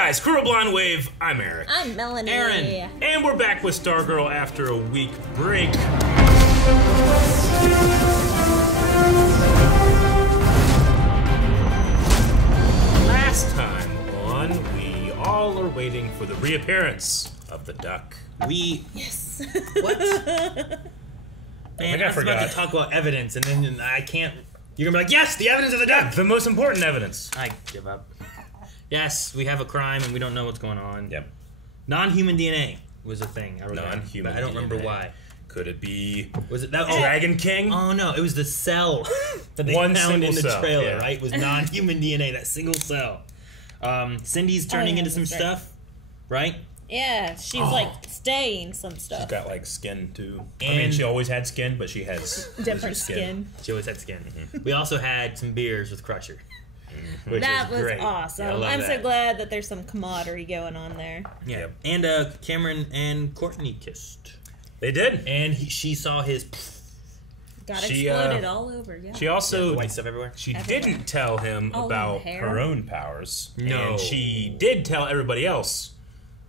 guys, Crew of Blind Wave, I'm Eric. I'm Melanie. Aaron. And we're back with Stargirl after a week break. Last time on, we all are waiting for the reappearance of the duck. Yes. What? Man, I was forgot. about to talk about evidence, and then I can't. You're gonna be like, yes, the evidence of the duck. The most important evidence. I give up. Yes, we have a crime, and we don't know what's going on. Yep. Non-human DNA was a thing. I wrote down, Non-human but I don't remember DNA. why. Could it be Was it that Dragon King? Oh no, it was the cell that they One found in the single cell, trailer. yeah. Right? It was non-human DNA. That single cell. Cindy's turning into some that's right. stuff, right? Yeah, she's like staying some She's stuff. got like skin too. I And- mean, she always had skin, but she has Different lizard skin. She always had skin. We also had some beers with Crusher. Which That was great. awesome. Yeah, I love I'm so that. glad that there's some camaraderie going on there. Yeah. Yep. And Cameron and Courtney kissed. They did. And she saw his Got She, exploded all over, yeah. She also white stuff everywhere. she Everywhere. didn't tell him All in about the hair. her own powers. No. And she did tell everybody else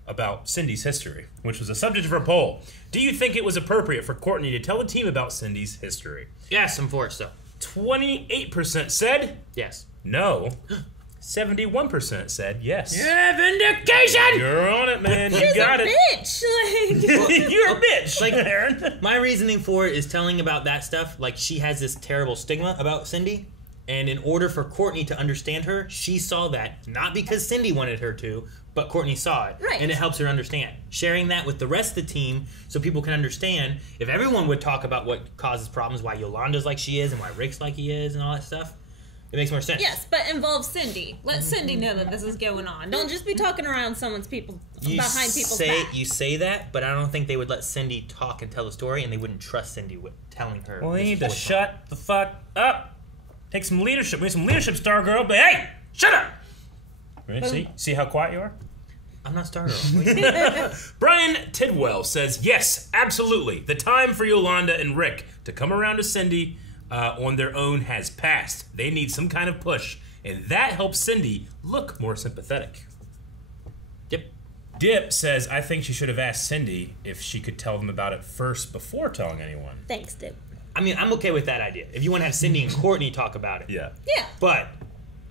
about Cindy's history, which was the subject of her poll. Do you think it was appropriate for Courtney to tell the team about Cindy's history? Yes, I'm for it still. 28% said Yes. no. 71% said yes. Yeah, vindication! You're on it, man. You She's got a it. bitch! Like, You're a bitch, Like- Aaron. My reasoning for it is telling about that stuff. Like, she has this terrible stigma about Cindy. And in order for Courtney to understand her, she saw that. Not because Cindy wanted her to, but Courtney saw it. Right. And it helps her understand. Sharing that with the rest of the team so people can understand. If everyone would talk about what causes problems, why Yolanda's like she is and why Rick's like he is and all that stuff, it makes more sense. yes, but involve Cindy. Let Cindy know that this is going on. Don't just be talking around behind people's back. You say that, but I don't think they would let Cindy talk and tell the story, and they wouldn't trust Cindy with telling her. Well, they this need is to what's shut the fuck up. Take some leadership. We need some leadership, Stargirl. But hey, shut up. Right, see how quiet you are? wrong. I'm not Stargirl. Brian Tidwell says, yes, absolutely. The time for Yolanda and Rick to come around to Cindy on their own has passed. They need some kind of push, and that helps Cindy look more sympathetic. Yep. Dip says, I think she should have asked Cindy if she could tell them about it first before telling anyone. Thanks, Dip. I mean, I'm okay with that idea. If you want to have Cindy and Courtney talk about it. Yeah. Yeah. But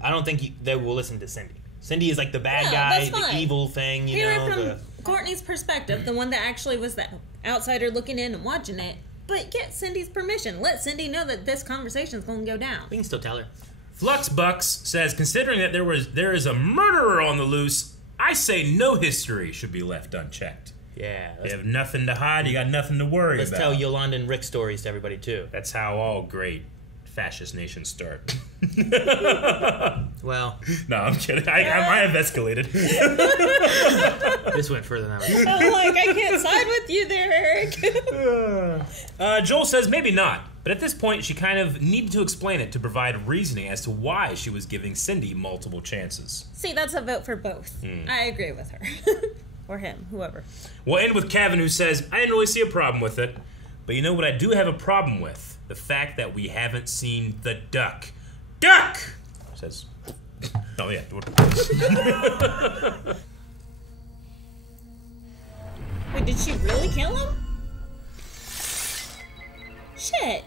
I don't think they will listen to Cindy. Cindy is like the bad No, guy, that's fine. the evil thing, you Hear know. it from Courtney's perspective, the one that actually was the outsider looking in and watching it. But get Cindy's permission. Let Cindy know that this conversation is going to go down. We can still tell her. Flux Bucks says, considering that there is a murderer on the loose, I say no history should be left unchecked. Yeah. You have nothing to hide, you got nothing to worry Let's about. tell Yolanda and Rick stories to everybody, too. That's how all great fascist nations start. Well, No, I'm kidding. I have escalated. this went further than I was. I'm like, I can't side with you there, Eric. Joel says maybe not, but at this point she kind of needed to explain it to provide reasoning as to why she was giving Cindy multiple chances. See, that's a vote for both. I agree with her. Or him, whoever. We'll end with Kevin, who says, I didn't really see a problem with it, but you know what I do have a problem with? The fact that we haven't seen the duck. Duck! Says. Oh, yeah. Wait, did she really kill him? Shit.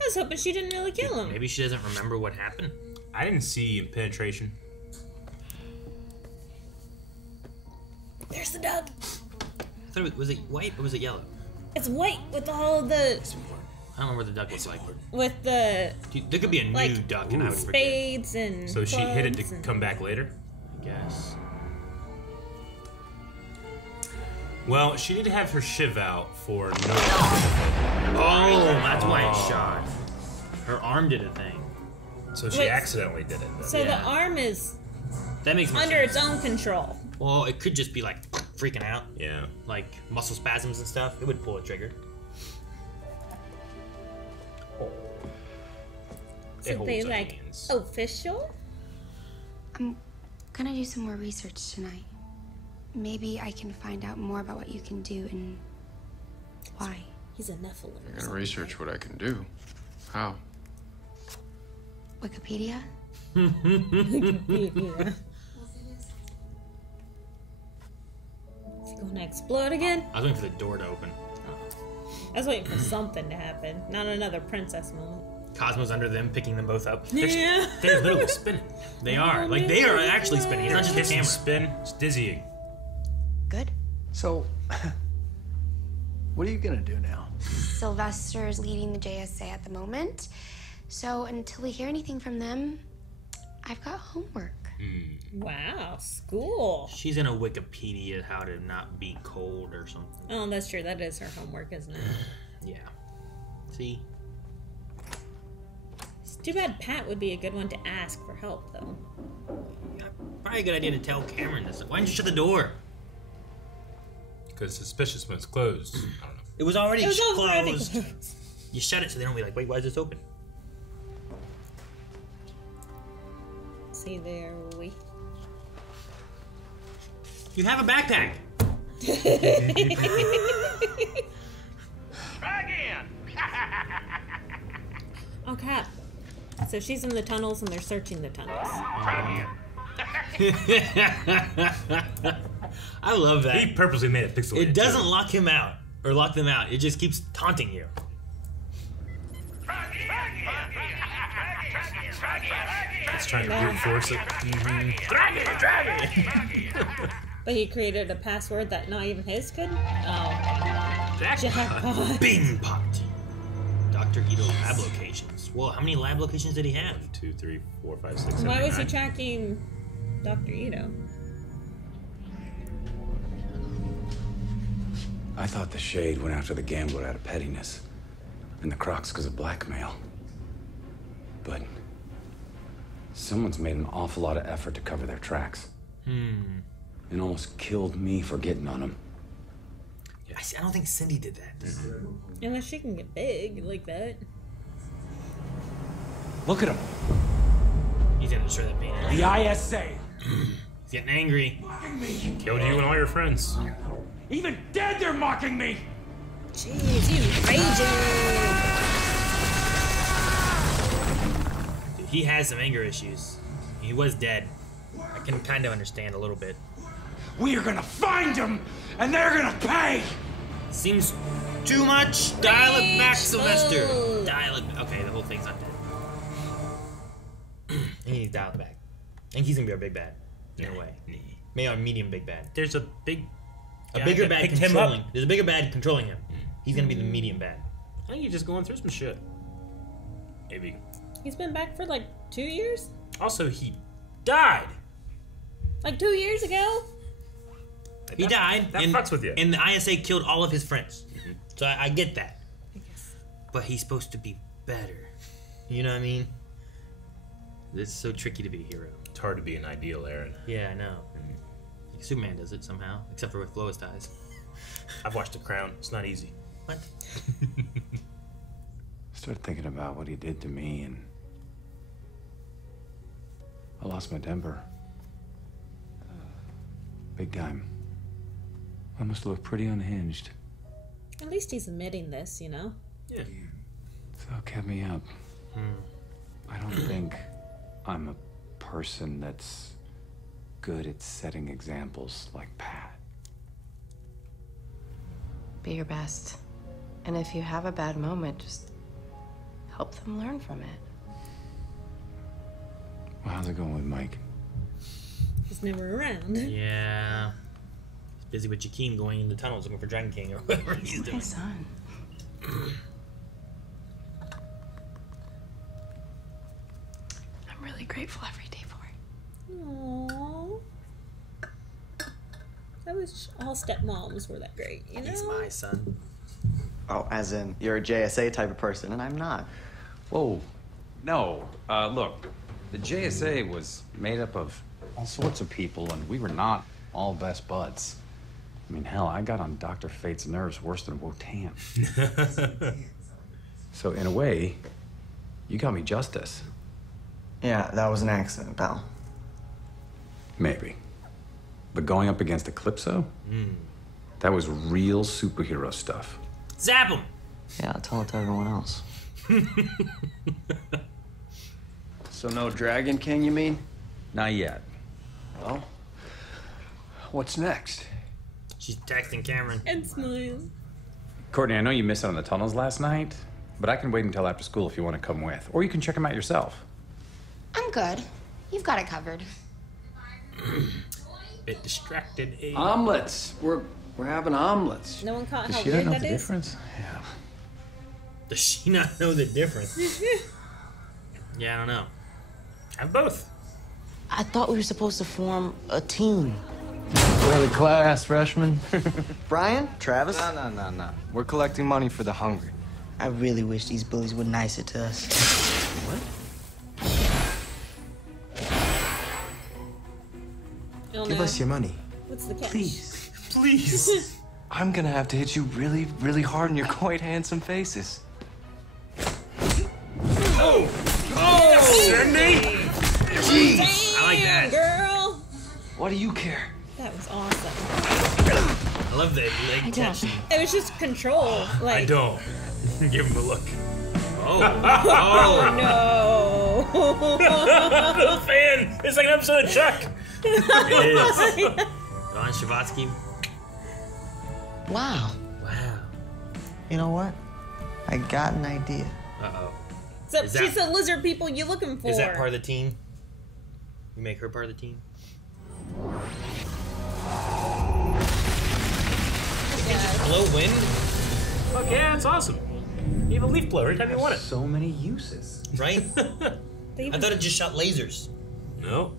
I was hoping she didn't really kill him. Maybe she doesn't remember what happened. I didn't see penetration. There's the duck. I thought was it white or was it yellow? It's white with all the... I don't remember what the duck looks like. With the Dude, there could be a new Like, duck and I would forget. spades and So she hid it clubs to and- come back later? I guess. Well, she did have her shiv out for no. Oh, that's why it's shot. Her arm did a thing. So she Wait. accidentally did it. Then. So the arm is That makes more under sense. its own control. Well, it could just be like freaking out, Yeah. like muscle spasms and stuff. It would pull a trigger. It So holds they her like hands. official? I'm gonna do some more research tonight. Maybe I can find out more about what you can do and why. He's a Nephilim. I'm gonna research what I can do. How? Wikipedia? Yeah. Gonna explode again? I was waiting for the door to open. I was waiting for something to happen. Not another princess moment. Cosmo's under them, picking them both up. Yeah. They're literally spinning. They are. Like, they are actually spinning. It's not just a camera. Spin. It's dizzying. Good. So, what are you gonna do now? Sylvester's leading the JSA at the moment. So until we hear anything from them, I've got homework. Wow, school. She's in a Wikipedia how to not be cold or something. Oh, that's true. That is her homework, isn't it? Yeah. See? It's too bad Pat would be a good one to ask for help, though. Probably a good idea to tell Cameron this. Why didn't you shut the door? Because it's suspicious when it's closed. I don't know. It was already already closed. You shut it so they don't be like, wait, why is this open? See, there we. You have a backpack. Oh, Cap. So she's in the tunnels and they're searching the tunnels. I love that. He purposely made it pixelated. It doesn't lock him out or lock them out. It just keeps taunting you. It's trying to brute force it. But he created a password that not even his could? Oh. Jackpot. Bing pot. Dr. Ito lab locations. Well, how many lab locations did he have? 1, 2, 3, 4, 5, 6, 7, Why was he 9. tracking Dr. Ito? I thought the Shade went after the gambler out of pettiness, and the Crocks because of blackmail. But someone's made an awful lot of effort to cover their tracks. And almost killed me for getting on them. I don't think Cindy did that. Unless she can get big like that. Look at him. He's gonna destroy that painting. The ISA. He's getting angry. Mocking me. Killed you and all your friends. Even dead, they're mocking me. Jeez, he's raging. Dude, he has some anger issues. He was dead. I can kind of understand a little bit. We are gonna find them, and they're gonna pay. Seems too much. Dial it back, Sylvester. mode. Dial it. Okay, the whole thing's not dead. He needs to dial it back. I think he's gonna be our big bad in a way. Maybe our medium big bad. There's a big. A bigger that bad picked him controlling. up. There's a bigger bad controlling him. He's gonna be the medium bad. I think you're just going through some shit. Maybe. He's been back for like 2 years? Also, he died. Like 2 years ago? He died. That and, fucks with you. And the ISA killed all of his friends. So I get that. But he's supposed to be better. You know what I mean? It's so tricky to be a hero. It's hard to be an ideal, Aaron. Yeah, I know. Superman does it somehow, except for with Lois dies. I've watched The Crown. It's not easy. What? I started thinking about what he did to me, and I lost my temper. Big time. I must look pretty unhinged. At least he's admitting this, you know? Yeah. So it kept me up. I don't think I'm a person that's good at setting examples like Pat. Be your best. And if you have a bad moment, just help them learn from it. Well, how's it going with Mike? He's never around. Yeah. He's busy with Jakeem going in the tunnels looking for Dragon King or whatever he's My doing. son. I'm really grateful every day for it. Aww. I wish all stepmoms were that great, you know? He's my son. Oh, as in, you're a JSA type of person, and I'm not. Whoa. No. Look, the JSA was made up of all sorts of people, and we were not all best buds. I mean, hell, I got on Dr. Fate's nerves worse than Wotan. So, in a way, you got me justice. Yeah, that was an accident, pal. Maybe. But going up against Eclipso? That was real superhero stuff. Zap him! Yeah, I'll tell it to everyone else. So no Dragon King, you mean? Not yet. Well, what's next? She's texting Cameron. And smiles. Courtney, I know you missed out on the tunnels last night, but I can wait until after school if you want to come with. Or you can check them out yourself. I'm good. You've got it covered. Bit distracted. Omelets. We're having omelets. No one caught Does how she weird not know that the is? difference? Yeah. Does she not know the difference? Yeah, I don't know. Have both. I thought we were supposed to form a team. We're the class, freshmen. Brian? Travis? No. We're collecting money for the hungry. I really wish these bullies were nicer to us. Oh, Give no. us your money. What's the catch? Please. Please. I'm gonna have to hit you really, really hard in your quite handsome faces. Cindy! Jeez! I like that. Girl! What do you care? That was awesome. I love the leg catching. It was just control. Like, I don't. Give him a look. Oh. Oh no! Fan! It's like an episode of Chuck. It is. Ron Shavatsky. Wow. Wow. You know what? I got an idea. Uh-oh. So Is she's that- the lizard people you looking for. Is that part of the team? You make her part of the team? Blow wind? Fuck yeah, it's awesome. You have a leaf blower anytime you want it. So many uses. Right? They I even- thought it just shot lasers. No.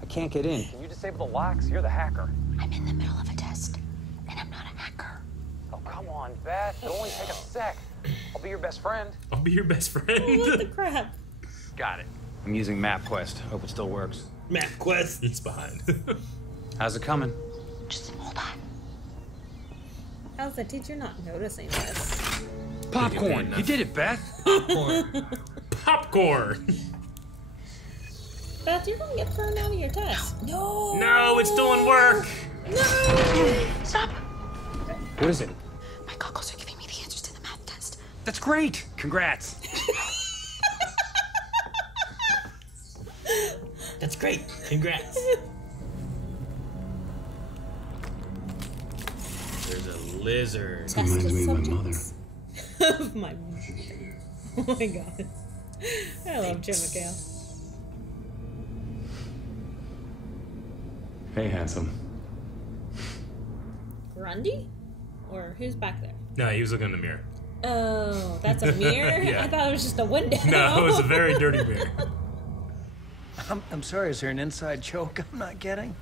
I can't get in. Can you disable the locks? You're the hacker. I'm in the middle of a test, and I'm not a hacker. Oh, come on, Beth. It'll only take a sec. I'll be your best friend. I'll be your best friend. Oh, what the crap? Got it. I'm using MapQuest. Hope it still works. Map quest. It's behind. How's it coming? Just hold on. How's the teacher not noticing this? Popcorn. You did it, Beth. Popcorn. Popcorn. Beth, you're gonna get thrown out of your test. No! No, it's doing work. No! Stop! What is it? My goggles are giving me the answers to the math test. That's great. Congrats. That's great. Congrats. There's a lizard. Reminds me of my mother. Of my Oh my god. I love Jim McHale. Hey, handsome. Grundy? Or who's back there? No, he was looking in the mirror. Oh, that's a mirror? Yeah. I thought it was just a window. No, it was a very dirty mirror. I'm sorry, is there an inside joke I'm not getting?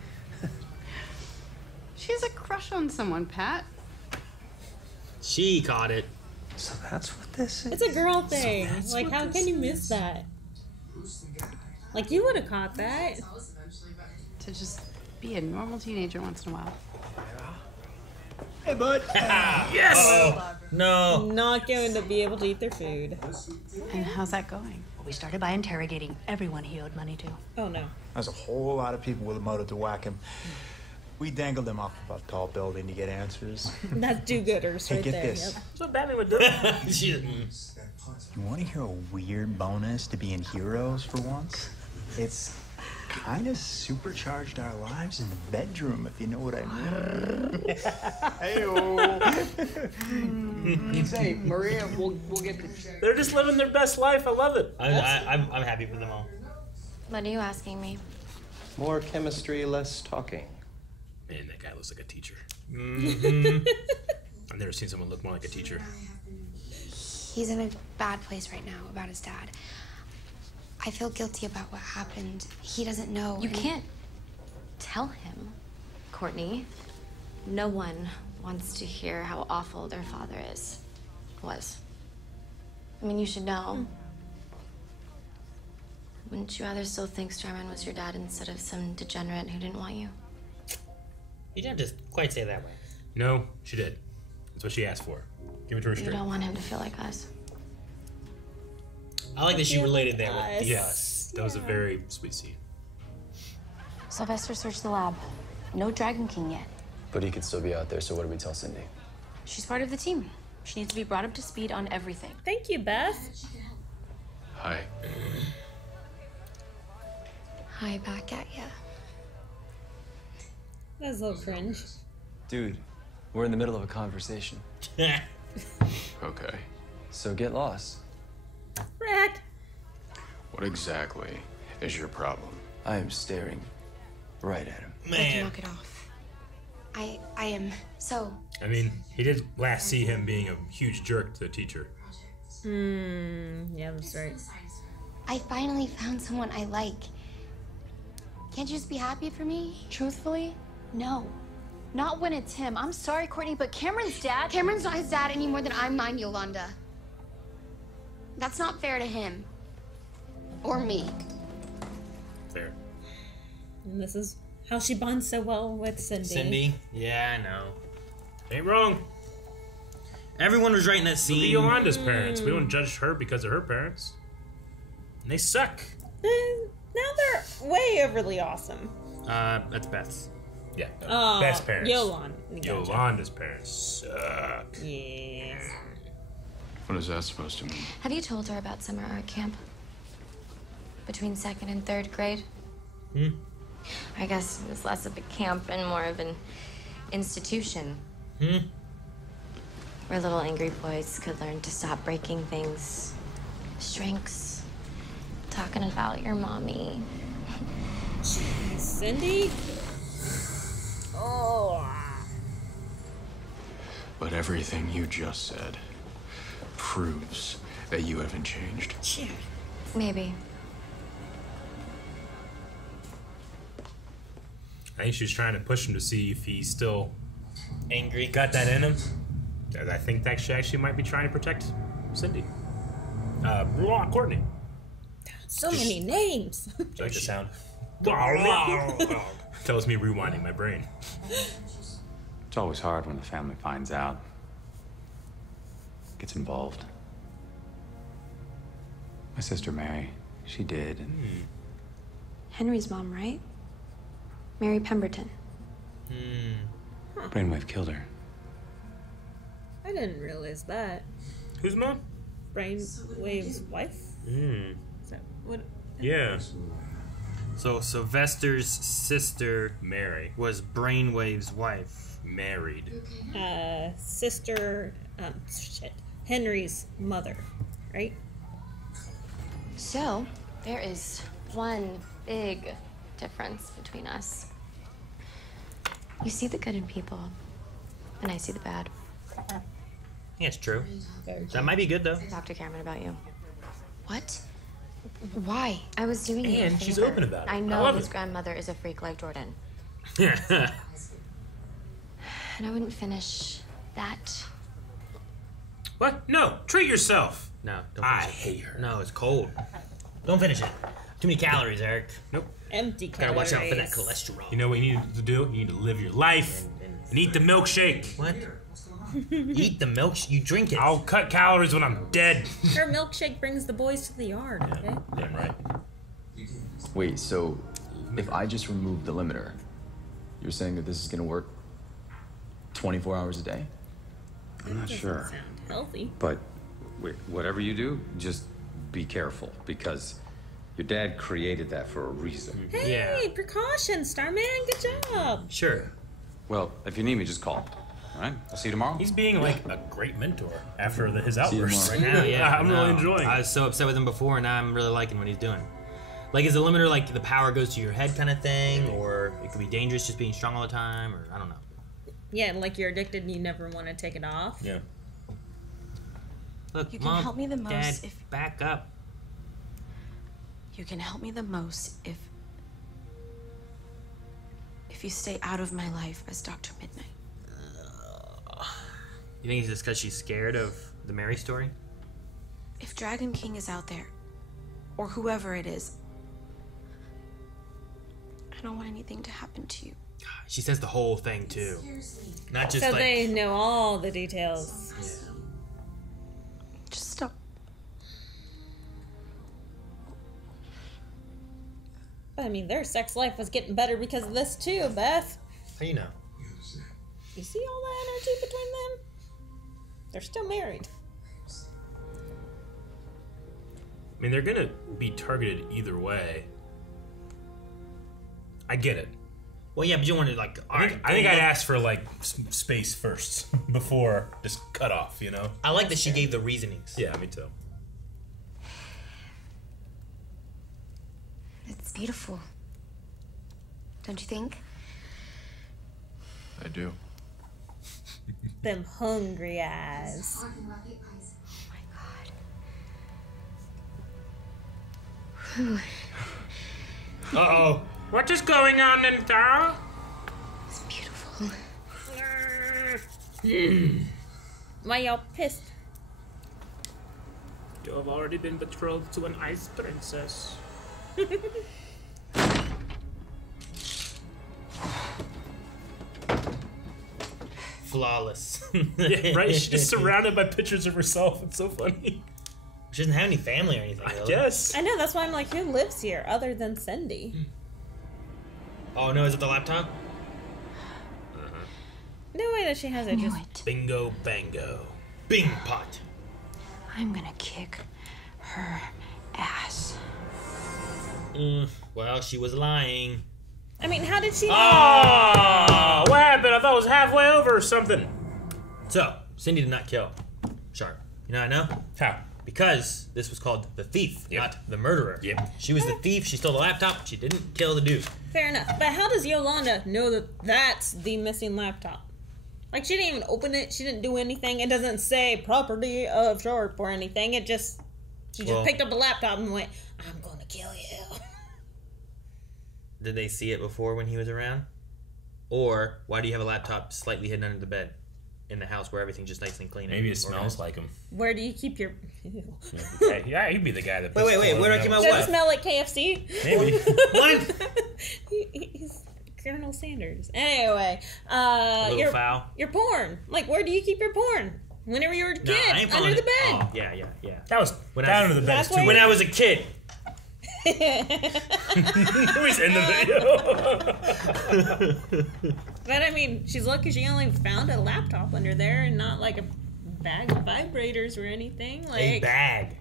She has a crush on someone, Pat. She caught it. So that's what this is? It's a girl thing. Like, how can you miss that? Like, you would have caught that. To just be a normal teenager once in a while. Hey, bud. Yes! No. Not going to be able to eat their food. And how's that going? We started by interrogating everyone he owed money to. Oh, no. There's a whole lot of people with a motive to whack him. We dangled him off of a tall building to get answers. That's do-gooders Hey, right get there. this. Yep. That's what Batman would do. You want to hear a weird bonus to being heroes for once? It's kind of supercharged our lives in the bedroom, if you know what I mean. Say, Maria, we'll get the check. They're just living their best life. I love it. I'm happy for them all. What are you asking me? More chemistry, less talking. Man, that guy looks like a teacher. Mm-hmm. I've never seen someone look more like a teacher. He's in a bad place right now about his dad. I feel guilty about what happened. He doesn't know. You can't tell him, Courtney. No one wants to hear how awful their father was. I mean, you should know. Wouldn't you rather still think Starman was your dad instead of some degenerate who didn't want you? You didn't just quite say it that way. No, she did. That's what she asked for. Give it to her You straight. don't want him to feel like us. I like that she related that with Yes, that was a very sweet scene. Sylvester searched the lab. No Dragon King yet. But he could still be out there, so what do we tell Cindy? She's part of the team. She needs to be brought up to speed on everything. Thank you, Beth. Hi. Hi, back at ya. That was a little cringe. Dude, we're in the middle of a conversation. Okay. So get lost. Rick. What exactly is your problem? I am staring right at him. Man. Knock it off. I am so... I mean, he did last see him being a huge jerk to the teacher. Yeah, that's right. I finally found someone I like. Can't you just be happy for me? Truthfully, no. Not when it's him. I'm sorry, Courtney, but Cameron's dad... Cameron's not his dad any more than I'm mine, Yolanda. That's not fair to him. Or me. Fair. And this is how she bonds so well with Cindy. Cindy? Yeah, I know. Ain't wrong. Everyone was right in that scene. Look at Yolanda's parents. We don't judge her because of her parents. And they suck. Now they're way overly awesome. That's Beth's. Yeah. Beth's parents. Yolanda's parents suck. Yes. What is that supposed to mean? Have you told her about summer art camp? Between 2nd and 3rd grade? I guess it was less of a camp and more of an institution. Where little angry boys could learn to stop breaking things. Shrinks. Talking about your mommy. Jeez, Cindy? Oh. But everything you just said proves that you haven't changed. Yeah. Maybe. I think she was trying to push him to see if he's still angry. Got that in him. I think that she actually might be trying to protect Cindy. Courtney. So many names. Do you like the sound? Tells me rewinding my brain. It's always hard when the family finds out, gets involved. My sister Mary, she did. And Henry's mom, right? Mary Pemberton. Brainwave killed her. I didn't realize that. Whose mom? Brainwave's wife? Is that what? Yeah. So Sylvester's sister Mary was Brainwave's wife. Married. Sister, Henry's mother, right? So, there is one big difference between us. You see the good in people, and I see the bad. Yeah, it's true. That might be good, though. Talk to Cameron about you. What? Why? I was doing you a And she's favor. open about it. I I know love his it. grandmother is a freak like Jordan. Yeah. And I wouldn't finish that. What? No. Treat yourself. No. Don't I finish it. hate her. No, it's cold. Don't finish it. Too many calories, Eric. Nope. Empty Gotta calories. watch out for that cholesterol. You know what you need to do? You need to live your life and eat the milkshake. What? Eat the milk. You drink it. I'll cut calories when I'm dead. Her milkshake brings the boys to the yard, okay? Damn right. Wait, so if I just remove the limiter, you're saying that this is gonna work 24 hours a day? I'm not sure. Sound healthy. But whatever you do, just be careful because your dad created that for a reason. Hey, precautions, Starman. Good job. Sure. Well, if you need me, just call. All right? I'll see you tomorrow. He's being like a great mentor after his See you outbursts. tomorrow. Right now, yeah. I'm no. really enjoying I it. was so upset with him before, and now I'm really liking what he's doing. Like, is the limiter like the power goes to your head kind of thing, or it could be dangerous just being strong all the time, or I don't know. Yeah, like you're addicted and you never want to take it off. Yeah. Look, You can Mom, help me the most Dad, if- back up. You can help me the most if you stay out of my life as Dr. Midnight. You think it's just because she's scared of the Mary story? If Dragon King is out there, or whoever it is, I don't want anything to happen to you. She says the whole thing too, not just So like. they know all the details. Just stop. I mean, their sex life was getting better because of this too, Beth. How you know? You see all the energy between them? They're still married. I mean, they're gonna be targeted either way. I get it. Well, yeah, but you wanted like. I think I'd ask for like space first before just cut off. You know. I like that she gave the reasonings. Yeah, me too. It's beautiful. Don't you think? I do. Them hungry eyes. Oh my god. Uh-oh. What is going on in there? It's beautiful. Why y'all pissed? You have already been betrothed to an ice princess. Flawless. Yeah, right? She's just surrounded by pictures of herself. It's so funny. She doesn't have any family or anything. Yes. I know, that's why I'm like, who lives here other than Cindy? Oh no, is it the laptop? No way that she has it. Just bingo bango. Bing pot. I'm gonna kick her ass. Well, she was lying. I mean, how did she? Oh, what happened? I thought it was halfway over or something. So, Cindy did not kill Sharp. You know how I know? How? Because this was called the thief, not the murderer. Yep. She was the thief. She stole the laptop. She didn't kill the dude. Fair enough. But how does Yolanda know that that's the missing laptop? Like, she didn't even open it. She didn't do anything. It doesn't say property of Sharp or anything. It just... She just picked up a laptop and went, I'm gonna kill you. Did they see it before when he was around? Or why do you have a laptop slightly hidden under the bed in the house where everything's just nice and clean? Maybe it smells like him. Where do you keep your... Yeah, he'd be the guy that... Wait. Where do I keep my what? Does it smell like KFC? Maybe. What? He's Colonel Sanders. Anyway, little foul. your porn. Like, where do you keep your porn? Whenever you were a kid, I ain't under the bed. Oh, yeah. That was down under the bed That's too. where- When I was a kid. It was in the video. But I mean, she's lucky she only found a laptop under there and not like a bag of vibrators or anything. Like, A bag.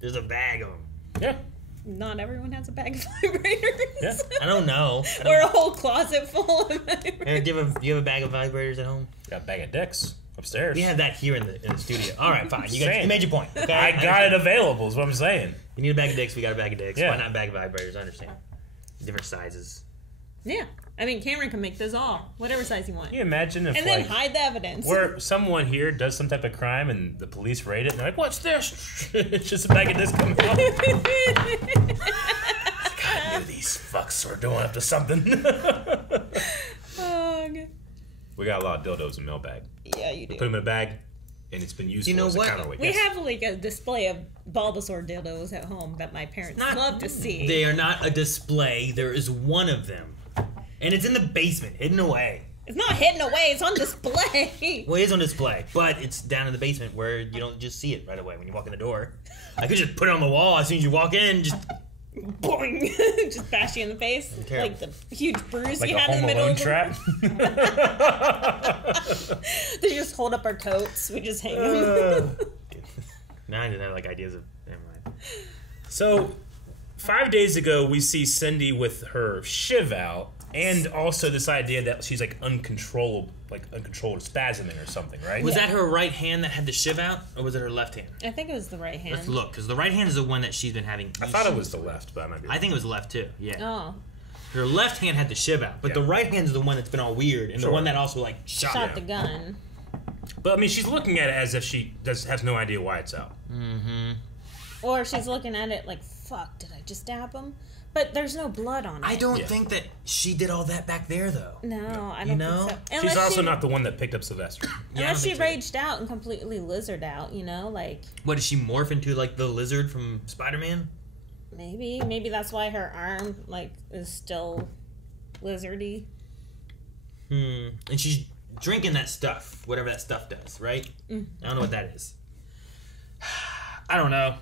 There's a bag of them. Yeah. Not everyone has a bag of vibrators. Yeah. I don't know. Or a whole closet full of vibrators. Aaron, do you have a bag of vibrators at home? Got a bag of dicks upstairs. We have that here in the studio. All right, fine. You made your point. Okay? I got it available, is what I'm saying. You need a bag of dicks. We got a bag of dicks. Yeah. Why not a bag of vibrators? I understand. Different sizes. Yeah. I mean, Cameron can make this all. Whatever size you want. Can you imagine if, and then hide the evidence. where someone here does some type of crime and the police raid it and they're like, what's this? It's just a bag of dicks coming out. I knew these fucks were doing up to something. Oh, okay. We got a lot of dildos in mailbag. Yeah, you do. Put them in a bag, and it's been used as a counterweight. We have like a display of Bulbasaur dildos at home that my parents love to see. They are not a display. There is one of them. And it's in the basement, hidden away. It's not hidden away, it's on display. Well, it is on display, but it's down in the basement where you don't just see it right away when you walk in the door. I could just put it on the wall as soon as you walk in, just... Boing! Just bash you in the face. Terrible. Like the huge bruise like you a had in the Home middle Alone of trap. They just hold up our coats. We just hang them. Now I didn't have like ideas of... Never mind. So, 5 days ago, we see Cindy with her shiv out, and also this idea that she's like uncontrollable spasming or something, right? Was that her right hand that had the shiv out, or was it her left hand? I think it was the right hand. Let's look, because the right hand is the one that she's been having. I thought it was the left, but I might be wrong. I think it was the left too. Yeah. Oh. Her left hand had the shiv out, but the right hand is the one that's been all weird, and the one that also like shot the gun. But I mean, she's looking at it as if she has no idea why it's out. Mm-hmm. Or she's looking at it like, fuck, did I just stab him? But there's no blood on it. I don't think that she did all that back there, though. No, I don't think so. She's Unless also not the one that picked up Sylvester. Unless she raged out and completely lizard out, you know, like... What, did she morph into, like, the lizard from Spider-Man? Maybe that's why her arm, like, is still lizardy. And she's drinking that stuff, whatever that stuff does, right? I don't know what that is. I don't know.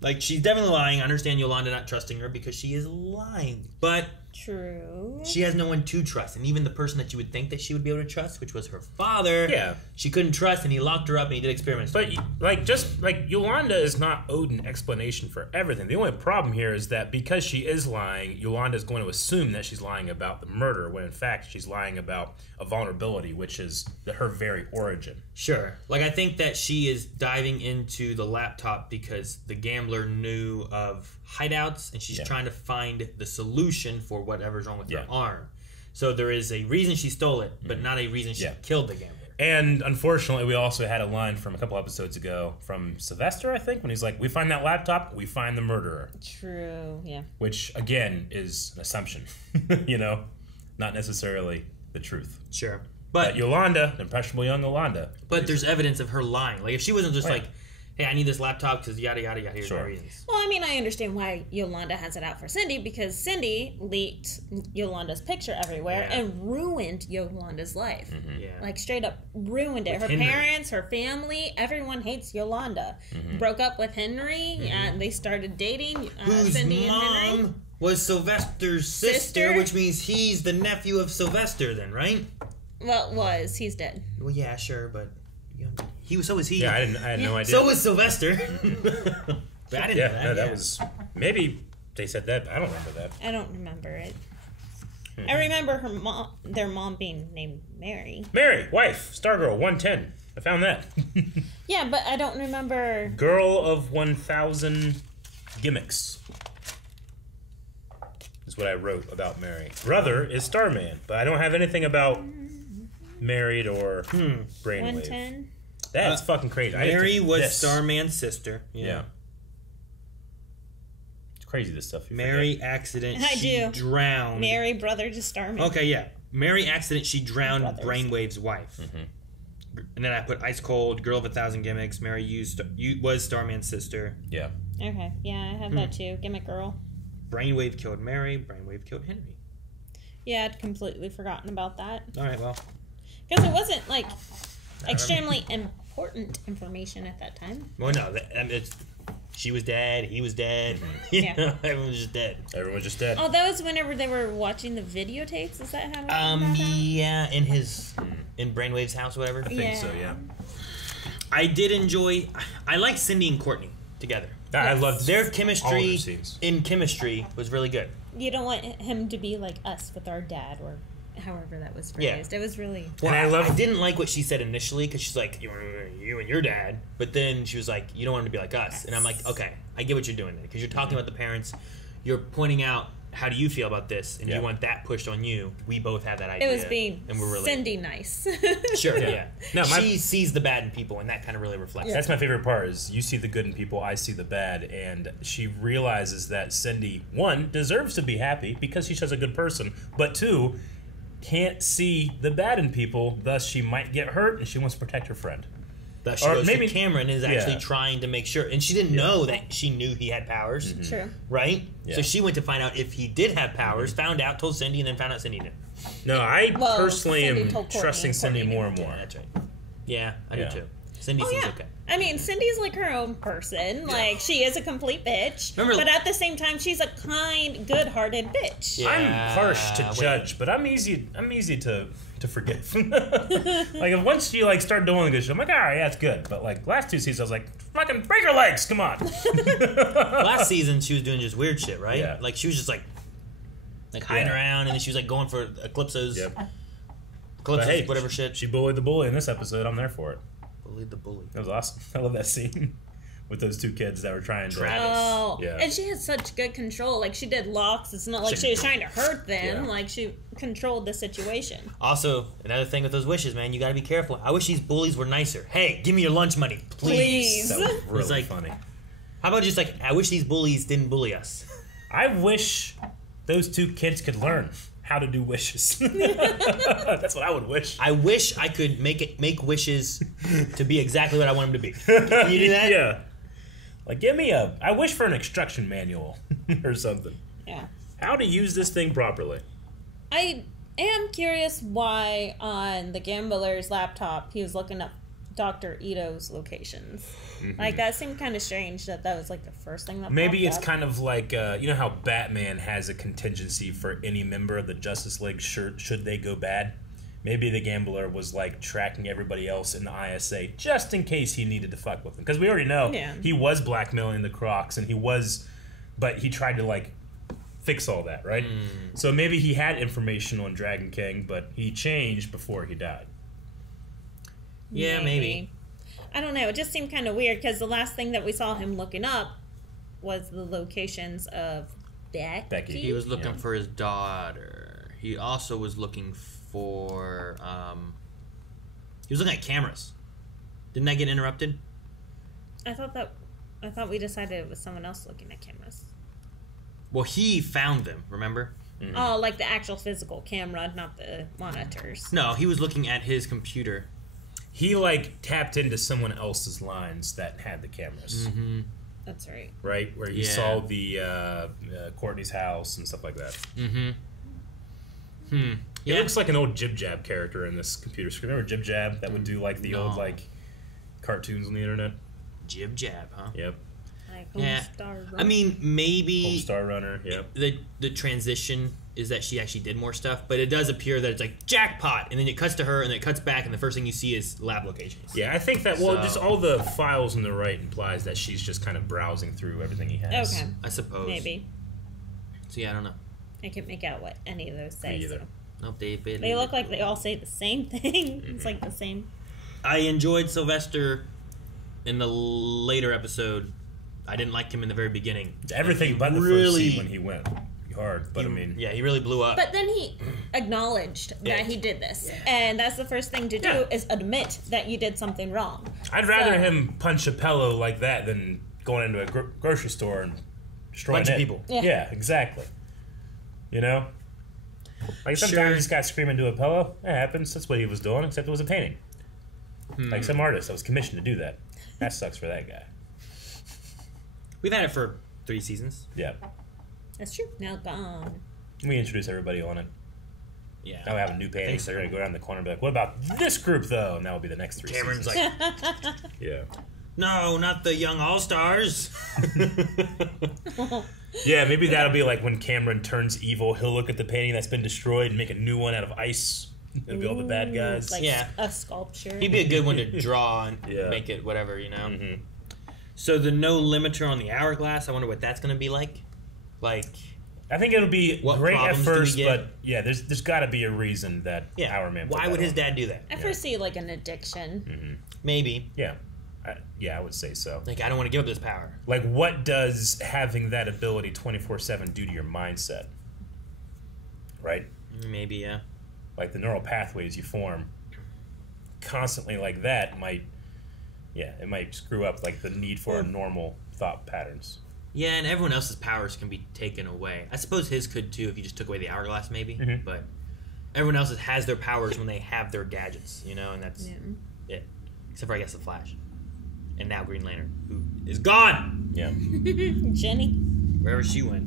Like, she's definitely lying. I understand Yolanda not trusting her because she is lying. But True. She has no one to trust, and even the person that you would think that she would be able to trust, which was her father, she couldn't trust, and he locked her up and he did experiments. But Yolanda is not owed an explanation for everything. The only problem here is that because she is lying, Yolanda is going to assume that she's lying about the murder, when in fact she's lying about a vulnerability, which is her very origin. Sure. Like, I think that she is diving into the laptop because the gambler knew of hideouts, and she's trying to find the solution for whatever's wrong with her arm. So there is a reason she stole it, but not a reason she killed the gambler. And unfortunately, we also had a line from a couple episodes ago from Sylvester, I think, when he's like, we find that laptop, we find the murderer. True, yeah. Which, again, is an assumption, not necessarily the truth. Sure. But Yolanda, impressionable young Yolanda. But there's evidence of her lying. Like, if she wasn't just like, hey, I need this laptop because yada, yada, yada, here's my reasons. Well, I mean, I understand why Yolanda has it out for Cindy, because Cindy leaked Yolanda's picture everywhere and ruined Yolanda's life. Mm-hmm. Yeah. Like, straight up ruined it. With Her Henry. parents, her family, everyone hates Yolanda. Broke up with Henry, and they started dating Whose Cindy and Henry. mom was Sylvester's sister, which means he's the nephew of Sylvester then, right? Well, he's dead. Well, yeah, sure, but so was he. Yeah, I had no idea. So was Sylvester. But I didn't know that. That was maybe they said that. But I don't remember that. I don't remember it. I remember their mom being named Mary. Mary, wife, Stargirl, 110. I found that. Yeah, but I don't remember. Girl of 1,000 gimmicks is what I wrote about Mary. Brother is Starman, but I don't have anything about married or brainwave. 110. That's fucking crazy. Mary was Starman's sister. Yeah. It's crazy, this stuff. Mary accident. She drowned. Mary, brother to Starman. Okay, yeah. Mary accident. She drowned Brainwave's wife. And then I put ice cold. Girl of 1,000 gimmicks. Mary was Starman's sister. Yeah. Okay. Yeah, I have that too. Gimmick girl. Brainwave killed Mary. Brainwave killed Henry. Yeah, I'd completely forgotten about that. All right. Well. Because it wasn't like extremely important information at that time. Well, no, she was dead. He was dead. Yeah, everyone was just dead. Everyone was just dead. Oh, that was whenever they were watching the videotapes. Is that how? Yeah, in Brainwave's house, or whatever. I think so. Yeah. I did enjoy. I liked Cindy and Courtney together. I loved their chemistry. scenes. In chemistry was really good. You don't want him to be like us with our dad, or however that was phrased. It was really. Well, I didn't like what she said initially because she's like, you and your dad. But then she was like, you don't want him to be like us. And I'm like, okay, I get what you're doing there. Because you're talking about the parents. You're pointing out, how do you feel about this? And you want that pushed on you. We both have that idea. It was being and we're really Cindy nice. Sure, yeah. No, she sees the bad in people, and that kind of really reflects. That's my favorite part, is you see the good in people, I see the bad. And she realizes that Cindy, one, deserves to be happy because she's such a good person. But two, can't see the bad in people, thus she might get hurt, and she wants to protect her friend. Thus she goes to Cameron is actually trying to make sure, and she didn't know that she knew he had powers. True. Right? Yeah. So she went to find out if he did have powers, found out, told Cindy, and then found out Cindy knew. No, I personally Cindy am told Courtney, trusting Cindy more and more. Yeah, that's right. Yeah, I do too. Cindy Oh, seems yeah. okay. I mean, Cindy's like her own person. Like, she is a complete bitch. But at the same time, she's a kind, good-hearted bitch. Yeah, I'm harsh to judge, but I'm easy to forgive. Like, once you start doing the good shit, I'm like, all right, yeah, it's good. But last two seasons, I was like, fucking break her legs, come on. Last season, she was doing just weird shit, right? Yeah. Like, she was just like hiding around, and then she was going for Eclipses. Yep. Eclipses, whatever shit. She bullied the bully in this episode. I'm there for it. Bullied the bully. That was awesome. I love that scene with those two kids that were trying to. Oh, yeah. And she had such good control. Like, she did locks. It's not like she was trying to hurt them. Yeah. Like, she controlled the situation. Also, another thing with those wishes, man, you got to be careful. I wish these bullies were nicer. Hey, give me your lunch money, please. That was really funny. How about just I wish these bullies didn't bully us. I wish those two kids could learn how to do wishes. That's what I would wish. I wish I could make wishes to be exactly what I want them to be. Can you do that? Yeah. Like, give me I wish for an instruction manual or something. Yeah. How to use this thing properly. I am curious why on the gambler's laptop he was looking up Dr. Ito's locations. Like, that seemed kind of strange that was, like, the first thing that Maybe popped it's up. kind of like, you know how Batman has a contingency for any member of the Justice League should they go bad? Maybe the Gambler was, like, tracking everybody else in the ISA just in case he needed to fuck with them. Because we already know he was blackmailing the Crocks, and but he tried to, like, fix all that, right? So maybe he had information on Dragon King, but he changed before he died. Yeah, maybe. I don't know. It just seemed kind of weird because the last thing that we saw him looking up was the locations of Becky. He was looking for his daughter. He also was looking for... he was looking at cameras. Didn't that get interrupted? I thought we decided it was someone else looking at cameras. Well, he found them, remember? Oh, like the actual physical camera, not the monitors. No, he was looking at his computer. He, like, tapped into someone else's lines that had the cameras. That's right. Right? Where he saw the Courtney's house and stuff like that. He looks like an old Jib Jab character in this computer screen. Remember Jib Jab? That would do, like, the old, like, cartoons on the internet? Jib Jab, huh? Yep. Like Homestar Runner. I mean, maybe... Homestar Runner, yep. The transition is that she actually did more stuff, but it does appear that it's like, jackpot! And then it cuts to her, and then it cuts back, and the first thing you see is lab locations. Yeah, I think that, just all the files on the right implies that she's just kind of browsing through everything he has. Okay. I suppose. Maybe. So, yeah, I don't know. I can't make out what any of those say. Me either. So. Nope, they look like they all say the same thing. It's like the same. I enjoyed Sylvester in the later episode. I didn't like him in the very beginning. Everything but the first scene when he went hard. But yeah, he really blew up. But then he acknowledged that he did this. And that's the first thing to do is admit that you did something wrong. I'd rather him punch a pillow like that than going into a grocery store and destroying bunch of people. Yeah, exactly. You know? Like sometimes this guy screaming into a pillow. It happens. That's what he was doing, except it was a painting. Like some artist that was commissioned to do that. That sucks for that guy. We've had it for 3 seasons. Yeah. That's true. Now gone. We introduce everybody on it. Yeah. Now we have a new painting, so they're going to go around the corner and be like, what about this group, though? And that will be the next 3 Cameron's seasons. like, yeah. No, not the young all-stars. Yeah, maybe that'll be like when Cameron turns evil, he'll look at the painting that's been destroyed and make a new one out of ice. It'll be all the bad guys. Like a sculpture. He'd be a good one to draw and make it whatever, you know? So the no limiter on the Hourglass, I wonder what that's going to be like. Like, I think it'll be what great at problems do we first, get? but yeah, there's got to be a reason that Hourman. Why would his dad do that? I foresee like an addiction. Maybe. Yeah. I would say so. Like, I don't want to give up this power. Like, what does having that ability 24/7 do to your mindset? Right? Maybe, yeah. Like, the neural pathways you form constantly like that might screw up, like, the need for normal thought patterns. Yeah, and everyone else's powers can be taken away. I suppose his could, too, if you just took away the Hourglass, maybe. But everyone else has their powers when they have their gadgets, you know, and that's it. Except for, I guess, the Flash. And now Green Lantern, who is gone. Yeah. Jenny. Wherever she went.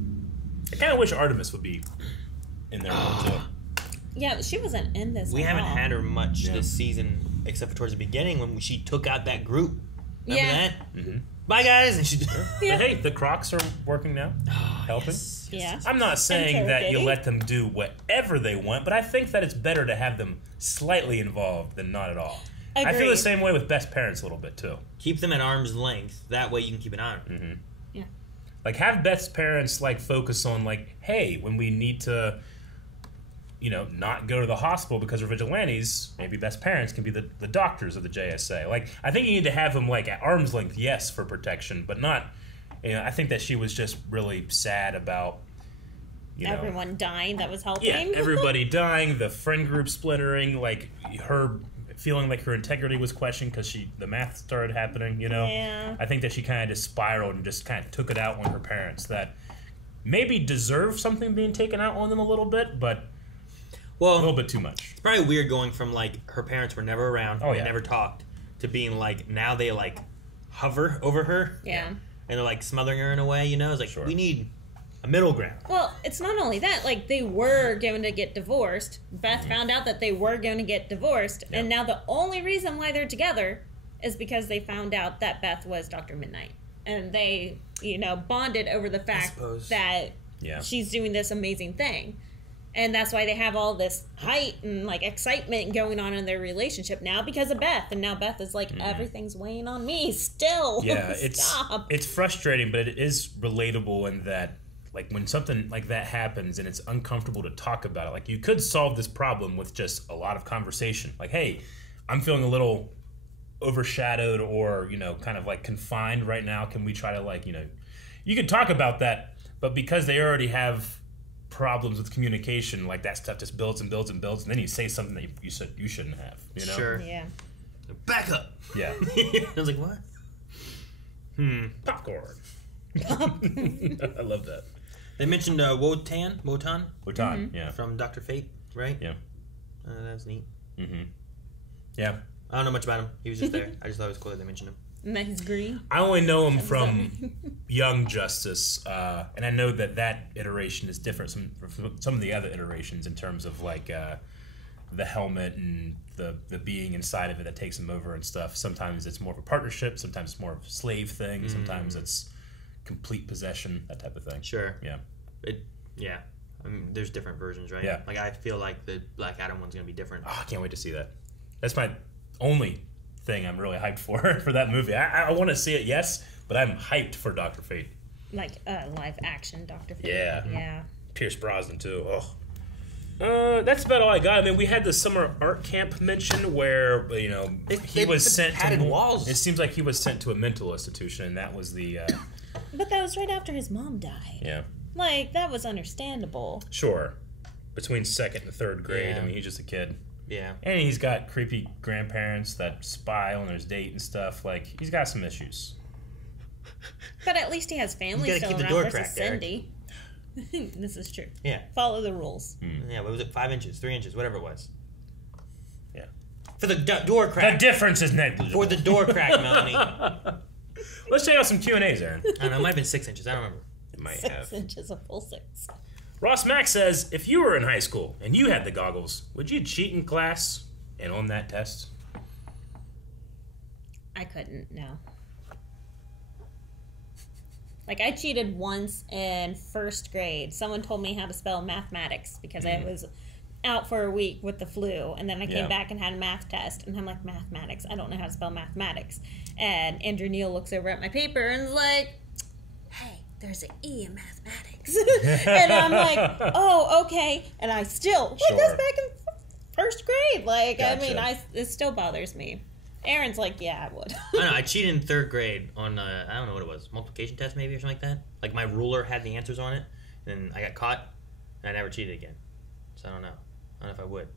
I kind of wish Artemis would be in there too. Yeah, she wasn't in this. We at haven't all. had her much this season, except for towards the beginning when she took out that group. Remember that? Bye, guys. And she But hey, the Crocks are working now, helping. Yeah. I'm not saying that you let them do whatever they want, but I think that it's better to have them slightly involved than not at all. I feel the same way with best parents a little bit too. Keep them at arm's length. That way you can keep an eye on them. Yeah. Like, have best parents like focus on like, hey, when we need to, you know, not go to the hospital because we're vigilantes, maybe best parents can be the doctors of the JSA. Like, I think you need to have them like at arm's length, yes, for protection, but not. You know, I think that she was just really sad about. You know, everyone dying that was helping. Yeah, everybody dying, the friend group splintering, like her feeling like her integrity was questioned because the math started happening, you know? Yeah. I think that she kind of just spiraled and just kind of took it out on her parents that maybe deserve something being taken out on them a little bit, but a little bit too much. It's probably weird going from, like, her parents were never around, they never talked, to being, like, now they, like, hover over her. Yeah. And they're, like, smothering her in a way, you know? It's like, we need a middle ground. Well, it's not only that, like, they were going to get divorced. Beth found out that they were going to get divorced, and now the only reason why they're together is because they found out that Beth was Dr. Midnight. And they, bonded over the fact that she's doing this amazing thing. And that's why they have all this height and excitement going on in their relationship now because of Beth. And now Beth is like, everything's weighing on me still. Yeah, Stop. it's frustrating, but it is relatable in that when something like that happens and it's uncomfortable to talk about it, you could solve this problem with just a lot of conversation. Hey, I'm feeling a little overshadowed or, kind of confined right now. Can we try to you could talk about that, but because they already have problems with communication, that stuff just builds and builds and builds, and then you say something that you said you shouldn't have. Sure. Yeah. Back up. Yeah. I was like, what? Popcorn. I love that. They mentioned Wotan. Yeah. From Dr. Fate, right? Yeah. That's neat. Yeah. I don't know much about him. He was just there. I just thought it was cool that they mentioned him. And that he's green. I only know him from Young Justice, and I know that iteration is different from some of the other iterations in terms of the helmet and the being inside of it that takes him over and stuff. Sometimes it's more of a partnership. Sometimes it's more of a slave thing. Sometimes it's complete possession, that type of thing. Sure. Yeah. Yeah. I mean, there's different versions, right? Yeah. I feel like the Black Adam one's gonna be different. Oh, I can't wait to see that. That's my only thing I'm really hyped for that movie. I want to see it, yes, but I'm hyped for Dr. Fate. Live action Dr. Fate. Yeah. Pierce Brosnan too. Oh. That's about all I got. I mean, we had the summer art camp mention where he was sent to walls. It seems like he was sent to a mental institution, and that was the. But that was right after his mom died. Yeah. That was understandable. Sure. Between second and third grade. Yeah. I mean, he's just a kid. Yeah. And he's got creepy grandparents that spy on his date and stuff. He's got some issues. But at least he has family You gotta still keep the around door versus cracked, Eric. Cindy. This is true. Yeah. Follow the rules. Yeah, what was it? 5 inches, 3 inches, whatever it was. Yeah. For the door crack. The difference is negligible. For the door crack, Melanie. Let's check out some Q&As, Aaron. I don't know, it might have been 6 inches. I don't remember. It might 6 inches, a full 6. Ross Mack says, if you were in high school and you had the goggles, would you cheat in class and on that test? I couldn't, no. I cheated once in first grade. Someone told me how to spell mathematics because I was out for a week with the flu, and then I came back and had a math test, and I'm like, mathematics? I don't know how to spell mathematics. And Andrew Neal looks over at my paper and is like, hey, there's an E in mathematics. And I'm like, oh, okay. And I still, that's back in first grade. Gotcha. It still bothers me. Aaron's like, yeah, I would. I know, I cheated in third grade on, I don't know what it was, multiplication test maybe or something like that. My ruler had the answers on it, and I got caught, and I never cheated again. So I don't know. I don't know if I would.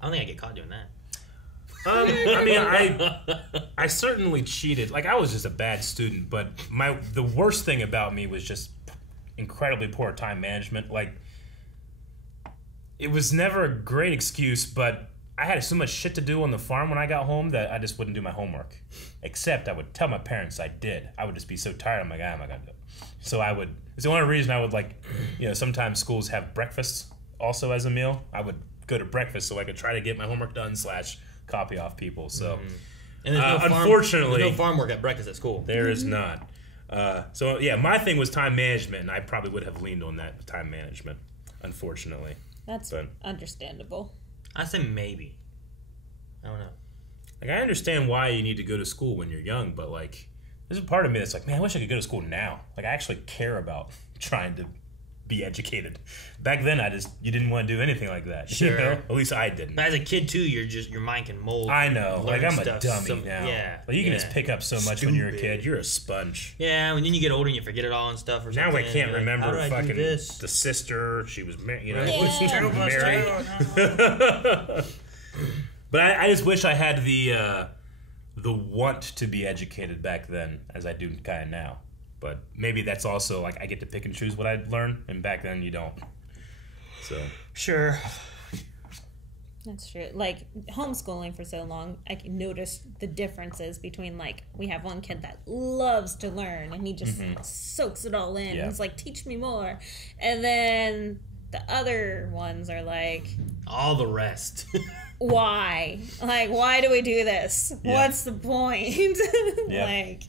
I don't think I'd get caught doing that. I mean, I certainly cheated. I was just a bad student, but the worst thing about me was just incredibly poor time management. It was never a great excuse, but I had so much shit to do on the farm when I got home that I just wouldn't do my homework. Except I would tell my parents I did. I would just be so tired. I'm like, I'm not gonna do it. So I would. It's the only reason I would sometimes schools have breakfast also as a meal. I would go to breakfast so I could try to get my homework done / copy off people. So and there's unfortunately, there's no farm work at breakfast at school. There is not. So yeah, my thing was time management, and I probably would have leaned on that time management. Unfortunately, that's understandable. I say maybe. I don't know. I understand why you need to go to school when you're young, but there's a part of me that's like, man, I wish I could go to school now. I actually care about trying to be educated. Back then, you didn't want to do anything like that. Sure. At least I didn't. But as a kid too, your mind can mold. I know. I'm a dummy now. Yeah. You can just pick up so much when you're a kid. You're a sponge. Yeah. When then you get older and you forget it all and stuff. Or now something. I can't remember fucking the sister. She was married. Married. But I just wish I had the want to be educated back then, as I do kind of now. But maybe that's also I get to pick and choose what I learn, and back then you don't. So sure. That's true. Homeschooling for so long, I can notice the differences between we have one kid that loves to learn and he just soaks it all in. Yeah. He's like, teach me more. And then the other ones are like... All the rest. Why? Like, why do we do this? Yeah. What's the point? Yeah. Like,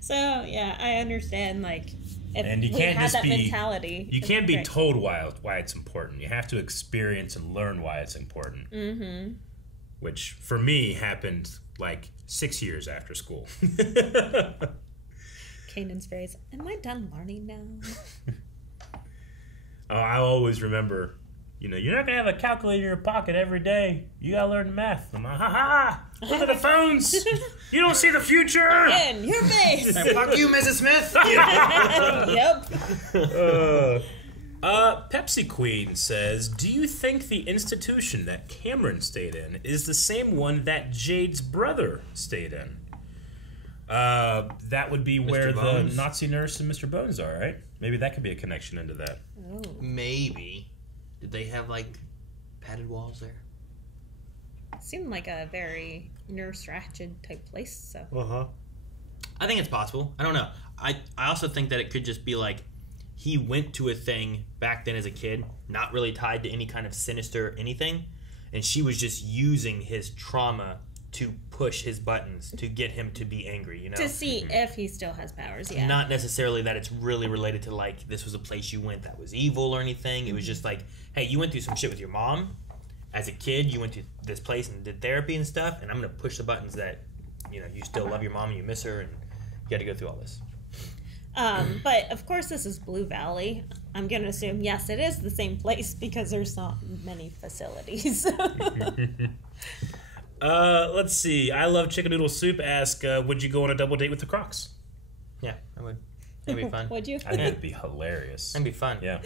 so, yeah, I understand, like, if and you we can't had just that be, mentality. You can't be told why it's important. You have to experience and learn why it's important. Mm-hmm. Which, for me, happened, like, 6 years after school. Kanan's phrase, am I done learning now? Oh, I always remember, you know, you're not going to have a calculator in your pocket every day. You got to learn math. I'm like, ha-ha! Look at the phones! You don't see the future! In your face! Fuck you, Mrs. Smith! Yep. Pepsi Queen says, do you think the institution that Cameron stayed in is the same one that Jade's brother stayed in? That would be where the Nazi nurse and Mr. Bones are, right? Maybe that could be a connection into that. Oh. Maybe. Did they have, like, padded walls there? Seemed like a very Nurse Ratched type place, so. Uh-huh. I think it's possible. I don't know. I also think that it could just be like he went to a thing back then as a kid, not really tied to any kind of sinister anything, and she was just using his trauma to push his buttons to get him to be angry, you know? To see if he still has powers, yeah. Not necessarily that it's really related to, like, this was a place you went that was evil or anything. It was just like, hey, you went through some shit with your mom. As a kid, you went to this place and did therapy and stuff, and I'm going to push the buttons that, you know, you still love your mom and you miss her, and you got to go through all this. But, of course, this is Blue Valley. I'm going to assume, yes, it is the same place because there's not many facilities. Let's see. I love chicken noodle soup. Ask, would you go on a double date with the Crocs? Yeah, I would. That'd be fun. Would you? I think it'd be hilarious. That'd be fun. Yeah.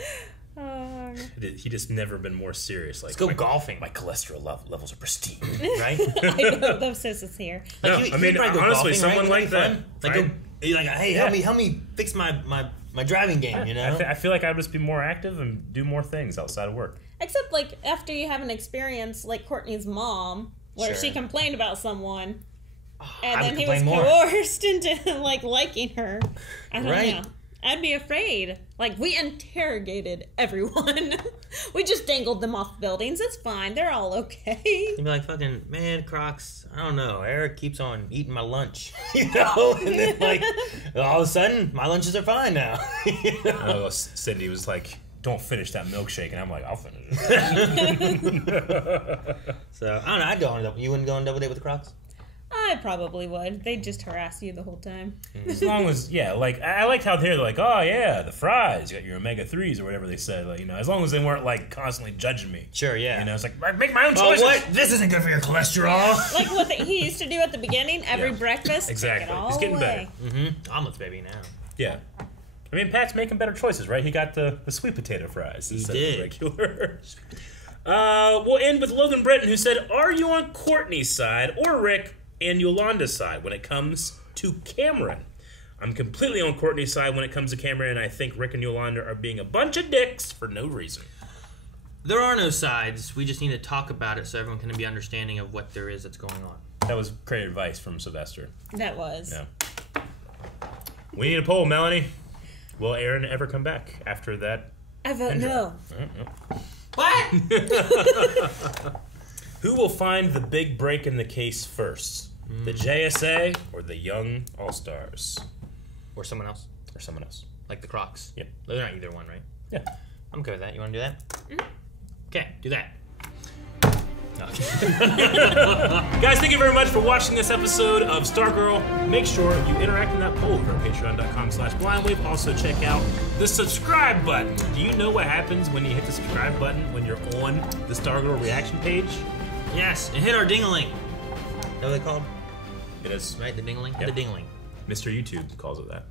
He just never been more serious. Like, let's go golfing. My cholesterol levels are pristine, right? I know those sisters here. Like, no, I mean, honestly, golfing, someone right? like that. Like, right? Like, hey, help me fix my driving game. You know, I feel like I'd just be more active and do more things outside of work. Except, like, after you have an experience like Courtney's mom, where she complained about someone, and then he was coerced into, like, liking her. I don't know. I'd be afraid. Like, we interrogated everyone. We just dangled them off buildings. It's fine. They're all okay. You'd be like, fucking, man, Crocks, I don't know. Eric keeps on eating my lunch. You know? And then, like, all of a sudden, my lunches are fine now. You know? Oh, Cindy was like, don't finish that milkshake. And I'm like, I'll finish it. So, I don't know. I'd go on double. You wouldn't go on double date with the Crocks? I probably would. They'd just harass you the whole time. As long as, like, I liked how they're like, oh, yeah, the fries, you got your omega-3s or whatever they said. Like, you know, as long as they weren't, like, constantly judging me. Sure, yeah. You know, it's like, I make my own choices. Oh, what? This isn't good for your cholesterol. Like what he used to do at the beginning, every breakfast. Exactly. It's getting better. Omelets, baby, now. Yeah. I mean, Pat's making better choices, right? He got the sweet potato fries instead of the regular. We'll end with Logan Brenton, who said, are you on Courtney's side or Rick and Yolanda's side when it comes to Cameron? I'm completely on Courtney's side when it comes to Cameron, and I think Rick and Yolanda are being a bunch of dicks for no reason. There are no sides. We just need to talk about it so everyone can be understanding of what there is that's going on. That was great advice from Sylvester. That was. Yeah. We need a poll, Melanie. Will Aaron ever come back after that? I vote no. What? Who will find the big break in the case first? The JSA or the Young All-Stars? Or someone else. Or someone else. Like the Crocks. Yep. They're not either one, right? Yeah. I'm okay with that. You want to do that? Okay, do that. Guys, thank you very much for watching this episode of Stargirl. Make sure you interact in that poll over at patreon.com/blindwave. Also check out the subscribe button. Do you know what happens when you hit the subscribe button when you're on the Stargirl reaction page? Yes, and hit our ding-a-ling. Know what they call them? It is. Right, the ding-a-ling? Yep. The ding-a-ling. Mr. YouTube calls it that.